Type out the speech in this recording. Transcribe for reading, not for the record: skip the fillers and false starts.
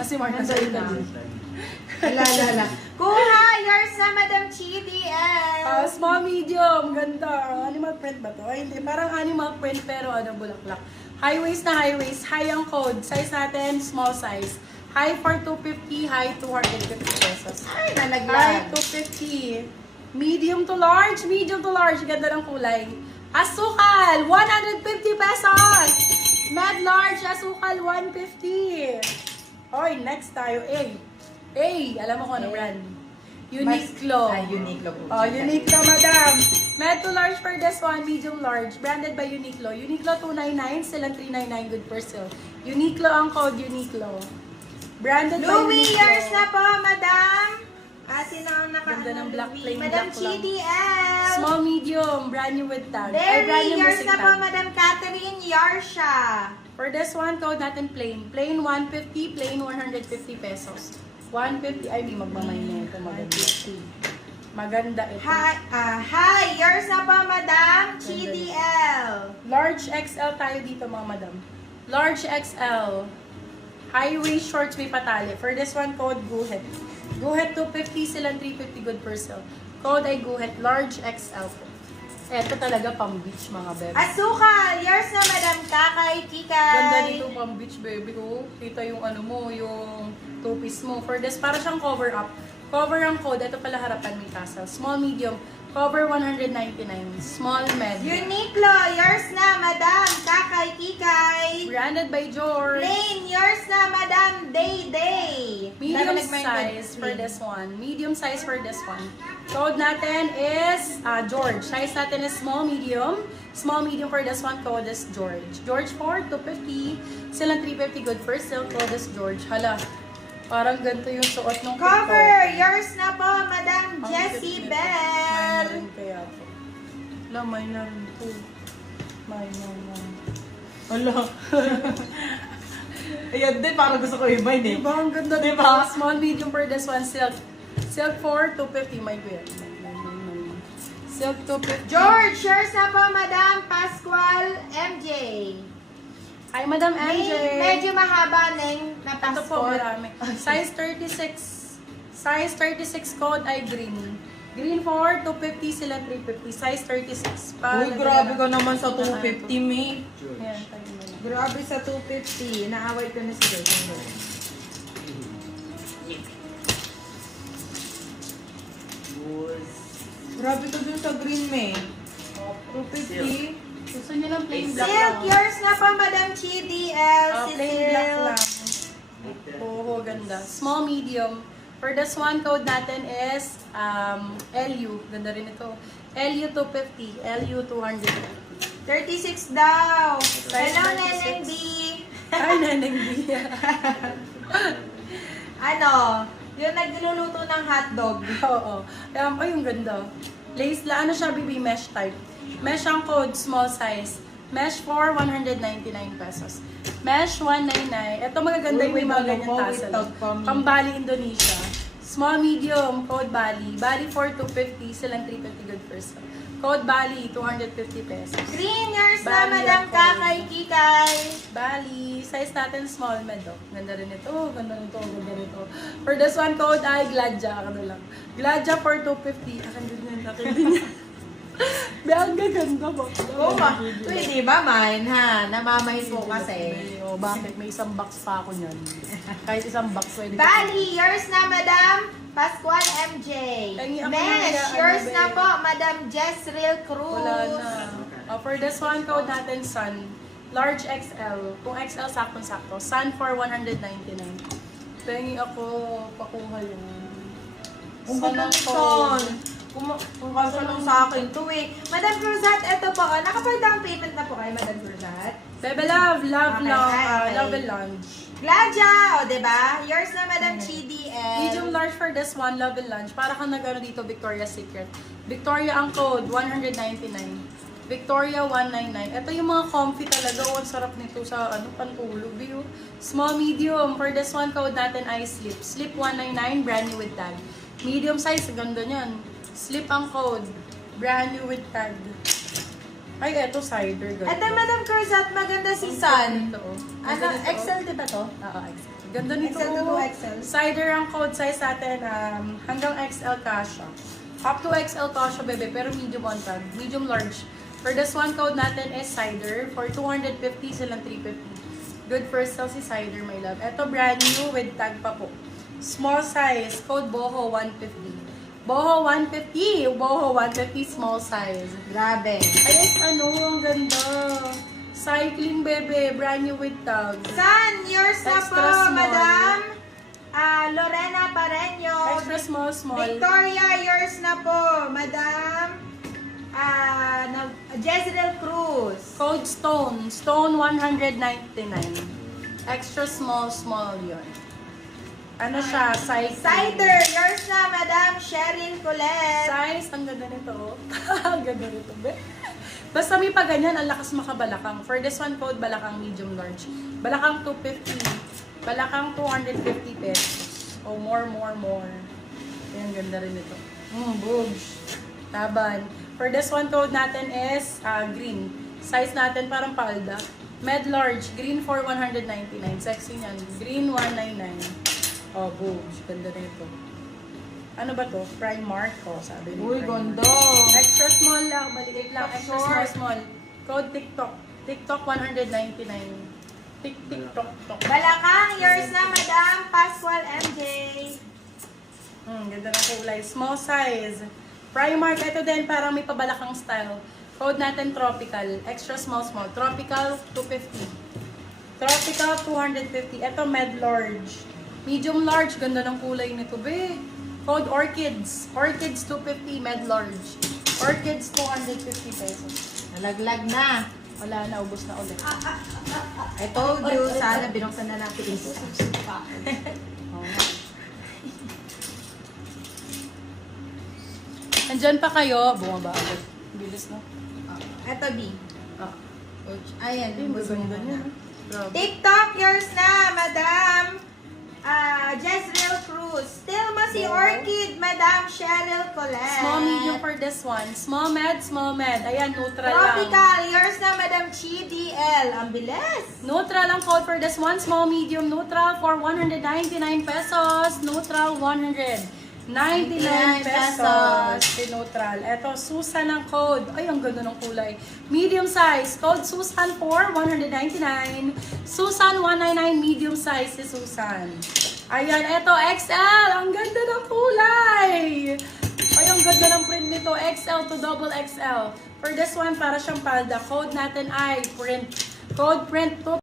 Kasi Marta sa Italy. Ala. Kuha! Yours na, Madam CDL! Small, medium. Ganda. Animal print ba to? Ay, hindi. Parang animal print pero bulaklak. High waist na high waist. High ang code. Size natin, small size. High for 250, high 250 pesos. Ay, High nalaglag. 250. Medium to large. Medium to large. Ganda ng kulay. Asukal, 150 pesos. Med large, asukal, 150. Oy, next tayo. Alam mo kung ano brand? Uniqlo. Uniqlo po. Oh, Uniqlo, madam. Med to large for this one, medium large. Branded by Uniqlo. Uniqlo 299, silang 399, good for sale. Uniqlo ang code, Uniqlo. Branded by Louis, Uniqlo. yours na po, Madam! Sino ang Ganda ng black, plain Madam black lang. CDL! Small, medium, brand new with tag. Very, brand new yours missing na po, tag. Madam Catherine Yarsha. For this one, code natin plain. Plain 150, plain 150 pesos. 150, ay, may magmamay na ito. Maganda. Maganda ito. Hi, yours na po, Madam CDL. Large XL tayo dito, mga madam. Large XL. High waist shorts may patali. For this one, code Guhet. Guhet 250, silang 350, good for sale. Code ay Guhet. Large XL po. Ito talaga pang beach, mga bebe. Asukal, yours na, Madam Kakay Kikay. Ganda dito pang beach, baby. Oh, kita yung ano mo, yung two-piece mo. For this, para siyang cover up. Cover ang code. Ito pala harapan may tassel. Small, medium. Cover 199. Small, med. Uniqlo, yours na, Madam Kakay Kikay. Branded by George. Plain, yours na, Madam Day Day. Medium size for this one. Medium size for this one. Code natin is George. Size natin is small, medium. Small, medium for this one. Code is George. George 4, 250. Silang 350. Good for sale. Code is George. Hala. Parang ganito yung suot ng Cover, yours na po, Madam Ang Jessie cute nito. Bell. May na rin kaya po. Wala, may na rin po. May na rin. Wala. Ayan din, parang gusto ko iba yun eh. Diba? Ang ganda, diba? Diba? Small, medium for this one. Silk. Silk 4, 250. May kuya. Silk 250. George, yours na po, Madam Pascual MJ. Ay, Madam MJ. Medyo mahaba na Ito po, passport. marami. Size 36. Size 36 code ay green. Green 4, 250 sila 350. Size 36. Uy, grabe ka naman sa 250, May. Yan, tayo mo na. Grabe sa 250. Naaway ko na si George. Grabe ka dun sa green, May. 250. Gusto niyo ng plain black Silk, lang? yours na po, Madam CDL. Si Plain black Silk. lang. Oo, ganda. Small, medium. For this one, code natin is LU. Ganda rin ito. LU 250. LU 200. 36 daw. Size Hello, 36. Neneng B. Ay, Neneng B. Ano? Yung nagluluto ng hotdog. Oo. Ay, yung ganda. Lace la, ano siya, BB mesh type. Mesh ang code, small size. Mesh for 199 pesos. Mesh 199. Ito magaganda yung may mga ganyan tassel. Pang-Bali, Indonesia. Small, medium, code Bali. Bali for 250, silang 350 good first. Code Bali, 250 pesos. Green, yours na, Bali Madam ako. Kakay Kikay. Bali, size natin small med. Oh. Ganda rin ito, ganda rin ito, ganda rin ito. For this one, code ay Gladja. Ano lang. Gladja for 250. Akin din yan, akin din yan. Ang gaganda ba? Oo, pwede ba, mine, ha? Namamahin po kasi. O, bakit? May isang box pa ako niyan. Kahit isang box pwede. Bali, yours na, Madam Pascual MJ. Tangi ako Mesh, na, yours ano, na babe? po, Madam Jezreel Cruz. Wala na. For this one, code natin Sun. Large XL. Kung XL, saktong-sakto. Sun for 199. Tangi ako, pakuha yun. Kung Sun ang ganun, code. Kung kaso lang sa akin to eh. Madam Cruzat, ito po. Nakapag-down payment na po kayo, Madam Cruzat. Bebe love, love, Okay, love, okay. love and lunch. Gladja, o, diba? Yours na, Madam CDL. Medium large for this one, love and lunch. Para kang nag-ano dito, Victoria's Secret. Victoria ang code, 199. Victoria 199. Ito yung mga comfy talaga. Oh, ang sarap nito sa pantulog. View. Small, medium. For this one, code natin ay slip. Slip 199, brand new with tag. Medium size, ganda niyan. Slip ang code. Brand new with tag. Ay, eto cider. Ganda. Ito, Madam Cruzat, maganda si San. Ito, oh. Ano, Ganda nito, XL diba to? Oo, XL. Ganda nito. XL to oh. 2XL. Cider ang code size natin, hanggang XL kasha. Up to XL kasha, bebe, pero medium on tag. Medium large. For this one, code natin is cider. For 250, silang 350. Good first sale si cider, my love. Ito, brand new with tag pa po. Small size, code BOHO 150. BOHO 150. BOHO 150, small size. Grabe. Ay, ano, ang ganda. Cycling, bebe. Brand new with tag. San, yours na Extra po, small. Madam. Lorena Pareño. Extra small, small. Victoria, yours na po, Madam. Jezreel Cruz. Code Stone. Stone 199. Extra small, small yun. Ano siya? Cycling. Cider, yours na, Madam Cheryl Colette. Size, ang ganda nito. Ang ganda nito, be. Basta may pa ganyan, ang lakas makabalakang. For this one, code balakang medium large. Balakang 250. Balakang 250 pesos. O more. Ayan, ganda rin ito. Boobs. Taban. For this one, code natin is green. Size natin parang palda. Med large. Green for 199. Sexy niyan. Green 199. Oh, boobs. Ganda na ito. Ano ba to? Primark ko, sabi ni Uy, Primark. gondo. Extra small lang, maliit lang. Extra small, Short. small. Code TikTok. TikTok 199. TikTok. Balakang, yours na, Madam Pascual MJ. Ganda ng kulay. Small size. Primark, ito din parang may pabalakang style. Code natin tropical. Extra small, small. Tropical 250. Tropical 250. Ito med large. Medium large, ganda ng kulay nito, be. Code Orchids. Orchids 250, med large. Orchids 250 pesos. Nalaglag na. Wala na, ubos na ulit. I told you, sana binuksan na natin ito. Nandyan pa kayo, bumaba agad. Bilis na. Ito, B. Ah. Ayan, Yung gusto mo ganda niya. na. Grabe. TikTok, yours na, Madam. Jezreel Cruz. Still mo si Orchid, Madam Cheryl Colette. Small, medium for this one. Small med, small med. Ayan, neutral lang. Tropical, yours na, Madam Chi DL. Ang bilis. Neutral ang code for this one. Small, medium, neutral for 199 pesos. Neutral, 199 pesos. Si neutral. Ito, Susan ang code. Ay, ang ganda ng kulay. Medium size. Code Susan for 199. Susan 199. Medium size si Susan. Ayan, ito, XL. Ang ganda ng kulay. Ay, ang ganda ng print nito. XL to double XL. For this one, para siyang palda. Code natin ay print. Code print 2.